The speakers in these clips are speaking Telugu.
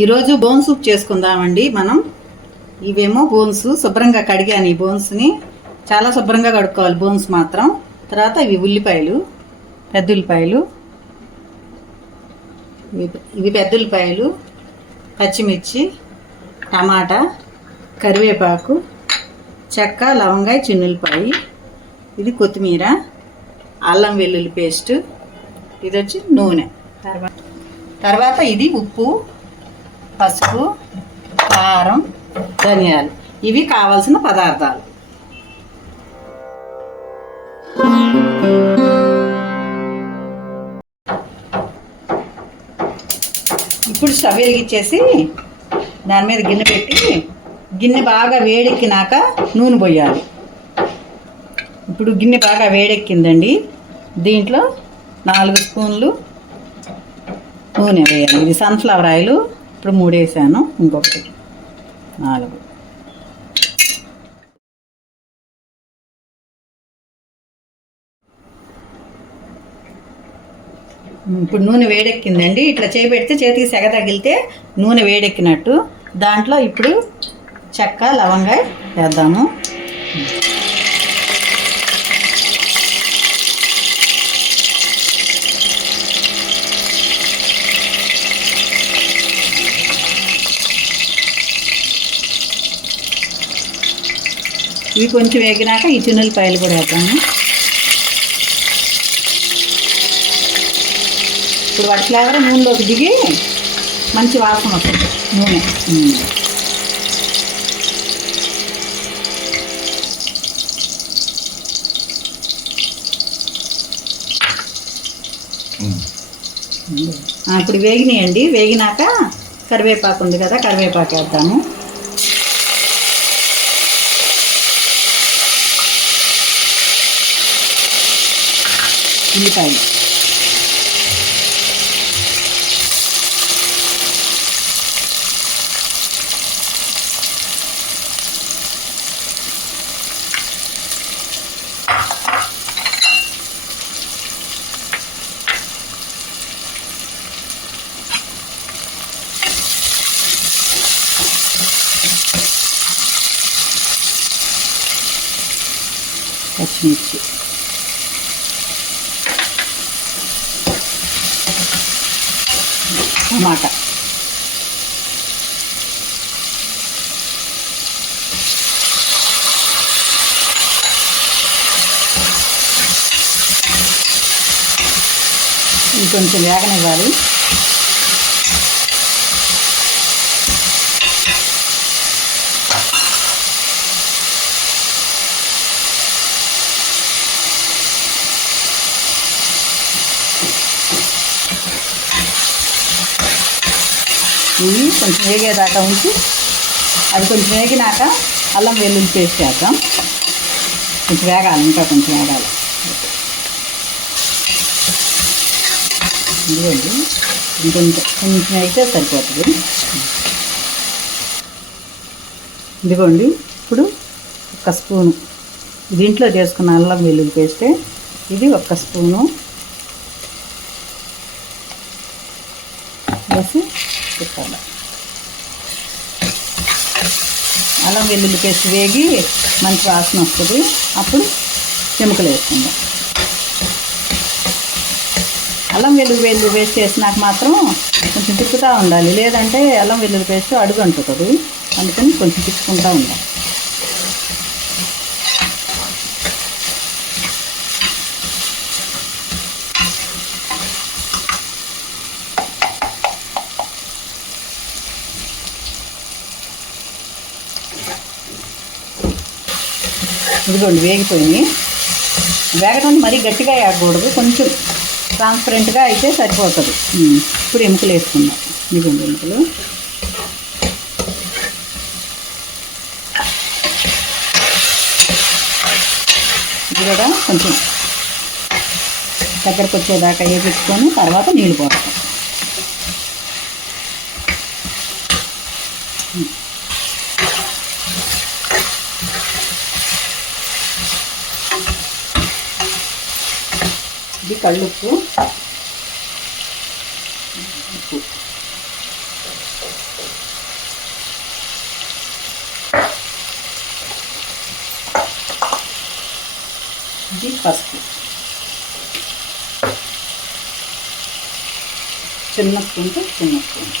ఈరోజు బోన్ సూప్ చేసుకుందామండి మనం. ఇవేమో బోన్స్ శుభ్రంగా కడిగాను. ఈ బోన్స్ని చాలా శుభ్రంగా కడుక్కోవాలి బోన్స్ మాత్రం. తర్వాత ఇవి ఉల్లిపాయలు, పెద్ద ఉల్లిపాయలు, ఇవి పెద్ద ఉల్లిపాయలు, పచ్చిమిర్చి, టమాటా, కరివేపాకు, చెక్క, లవంగాయ, చిన్నులపాయ, ఇది కొత్తిమీర, అల్లం వెల్లుల్లి పేస్ట్, ఇది వచ్చి నూనె. తర్వాత ఇది ఉప్పు, పసుపు, కారం, ధనియాలు. ఇవి కావాల్సిన పదార్థాలు. ఇప్పుడు స్టవ్ వెలిగించేసి దాని మీద గిన్నె పెట్టి, గిన్నె బాగా వేడెక్కినాక నూనె పోయాలి. ఇప్పుడు గిన్నె బాగా వేడెక్కిందండి. దీంట్లో 4 స్పూన్లు నూనె వేయాలి. ఇది సన్ఫ్లవర్ ఆయిల్. ఇప్పుడు 3 వేసాను, ఇంకొకటి 4. ఇప్పుడు నూనె వేడెక్కిందండి. ఇట్లా చేపెడితే చేతికి సెగ తగిలితే నూనె వేడెక్కినట్టు. దాంట్లో ఇప్పుడు చెక్క, లవంగాయ వేద్దాము. ఇవి కొంచెం వేగినాక ఈ చిన్నులపాయలు కూడా వేద్దాము. ఇప్పుడు వాటి ఫ్లేవర్ నూనెలోకి దిగి మంచి వాసన వస్తుంది నూనె. ఇప్పుడు వేగినాయండి. వేగినాక కరివేపాకు ఉంది కదా, కరివేపాకు వేద్దాము. ఉల్లిపాయలు, పచ్చిమిర్చి, టమాటా, ఇంకొంచెం వేగనివ్వాలి. ఇవి కొంచెం వేగేదాకా ఉంచి, అది కొంచెం వేగినాక అల్లం వెల్లుల్లి పేస్ట్ వేద్దాం. కొంచెం వేగాలి, ఇంకా కొంచెం వేగాలి. ఇదిగోండి, కొంచెం అయితే సరిపోతుంది. ఇదిగోండి, ఇప్పుడు 1 స్పూను దీంట్లో చేసుకున్న అల్లం వెల్లుల్లి పేస్టే. ఇది 1 స్పూను వేసి పెట్టాలి. అల్లం వెల్లుల్లి పేస్ట్ వేగి మంచి వాసన వస్తుంది. అప్పుడు ఎముకలు వేసుకుందాం. అల్లం వెల్లుల్లి పేస్ట్ వేసినాక మాత్రం కొంచెం తిప్పుతూ ఉండాలి, లేదంటే అల్లం వెల్లుల్లి పేస్ట్ అడుగు అంటుతుంది. అందుకని కొంచెం తిప్పుకుంటూ ఉండాలి. ఇదిగోండి, వేగిపోయినాయి. వేగడం మరీ గట్టిగా వేయకూడదు, కొంచెం ట్రాన్స్పరెంట్గా అయితే సరిపోతుంది. ఇప్పుడు ఎముకలు వేసుకుందాం. ఇదిగోండి ఎముకలు. ఇది కూడా కొంచెం దగ్గరకు వచ్చేదాకా వేపించుకొని తర్వాత నీళ్ళు పోతాం. ఇది కళ్ళుప్పు, ఉప్పు, ఇది పసుపు, చిన్న స్పూన్తో చిన్న స్పూన్,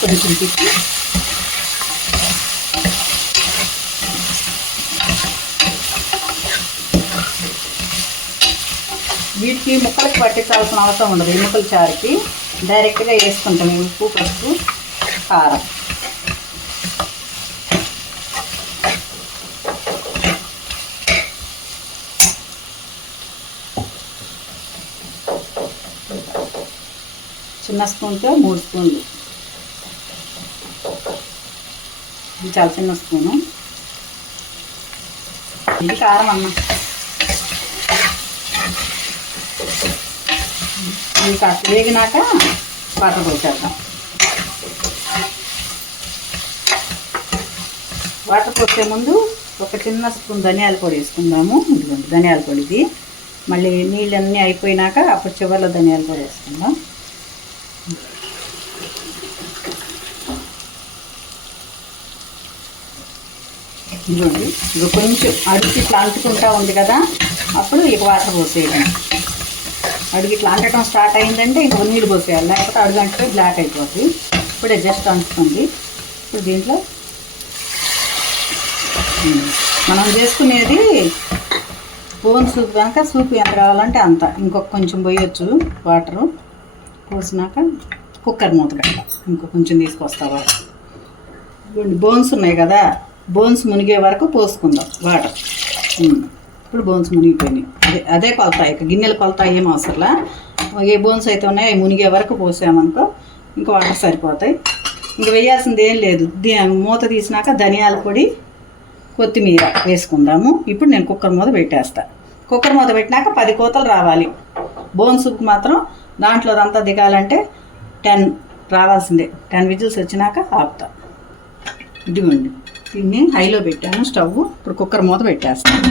కొంచెం తిప్పి వీటికి ముక్కలకి పట్టించాల్సిన అవసరం ఉండదు. ఎముకల చారుకి డైరెక్ట్గా వేసుకుంటాం ఉప్పు, పసుపు, కారం. చిన్న స్పూన్తో 3 స్పూన్లు, ఇది చాలా చిన్న స్పూను. ఇది కారం అన్నం. ఇది కాస్త వేగినాక వాటర్ పోసేద్దాం. వాటర్ పోసే ముందు ఒక చిన్న స్పూన్ ధనియాల పొడి వేసుకుందాము. ఇదిగోండి ధనియాల పొడిది. మళ్ళీ నీళ్ళన్నీ అయిపోయినాక అప్పుడు చివరిలో ధనియాల పొడి వేసుకుందాం. ఇదిగోండి ఇది కొంచెం అడుగు ఇట్లా అంటుకుంటా ఉంది కదా, అప్పుడు ఇక వాటర్ పోసేయడం. అడుగు ఇట్లా అంటడం స్టార్ట్ అయిందంటే ఇంక నీళ్ళు పోసేయాలి, లేకపోతే అడుగు అంటే బ్లాక్ అయిపోతుంది. ఇప్పుడే జస్ట్ అంటుతుంది. ఇప్పుడు దీంట్లో మనం చేసుకునేది బోన్ సూప్ కనుక సూప్ ఎంత కావాలంటే అంత, ఇంకొక కొంచెం పోయొచ్చు. వాటరు పోసినాక కుక్కర్ మూత పెట్టాలి. ఇంకో కొంచెం తీసుకొస్తా వాటర్. ఇవ్వండి బోన్స్ ఉన్నాయి కదా, బోన్స్ మునిగే వరకు పోసుకుందాం వాటర్. ఇప్పుడు బోన్స్ మునిగిపోయినాయి. అదే కొలత, ఇక గిన్నెలు కొలత ఏం అవసరంలా. ఏ బోన్స్ అయితే ఉన్నాయో అవి మునిగే వరకు పోసామనుకో ఇంకా వాటర్ సరిపోతాయి. ఇంక వేయాల్సింది ఏం లేదు. మూత తీసినాక ధనియాల పొడి, కొత్తిమీర వేసుకుందాము. ఇప్పుడు నేను కుక్కర్ మూత పెట్టేస్తా. కుక్కర్ మూత పెట్టినాక 10 కోతలు రావాలి. బోన్ సూప్ మాత్రం దాంట్లో అంతా దిగాలంటే 10 రావాల్సిందే. 10 విజిల్స్ వచ్చినాక ఆపుతా. ఇదిగోండి దీన్ని హైలో పెట్టాను స్టవ్. ఇప్పుడు కుక్కర్ మూత పెట్టేస్తాను.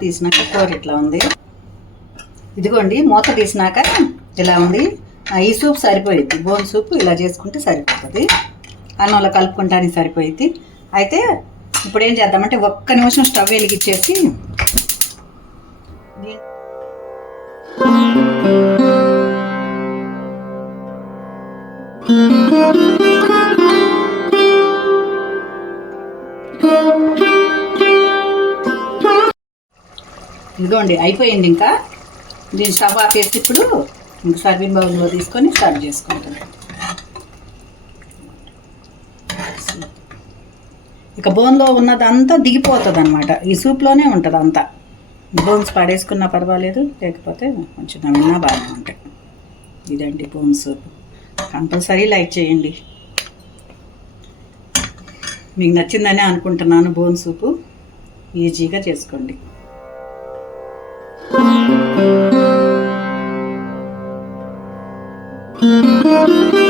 తీసినాక కూర ఇట్లా ఉంది. ఇదిగోండి మూత తీసినాక ఇలా ఉంది. ఈ సూప్ సరిపోయింది. బోన్ సూప్ ఇలా చేసుకుంటే సరిపోతుంది. అన్నంలో కలుపుకుంటానికి సరిపోయింది. అయితే ఇప్పుడు ఏం చేద్దామంటే ఒక్క నిమిషం స్టవ్ వెలిగించేసి ఇదిగోండి అయిపోయింది. ఇంకా దీన్ని స్టవ్ ఆపేసి ఇప్పుడు ఇంకా సర్వింగ్ బౌల్లో తీసుకొని సర్వ్ చేసుకుంటాం. ఇక బోన్లో ఉన్నదంతా దిగిపోతుంది అనమాట. ఈ సూప్లోనే ఉంటుంది అంతా. బోన్స్ పడేసుకున్నా పర్వాలేదు, లేకపోతే కొంచెం నవ్వినా బాగానే ఉంటాయి. ఇదండి బోన్ సూప్. కంపల్సరీ లైక్ చేయండి. మీకు నచ్చిందనే అనుకుంటున్నాను. బోన్ సూపు ఈజీగా చేసుకోండి. Thank you.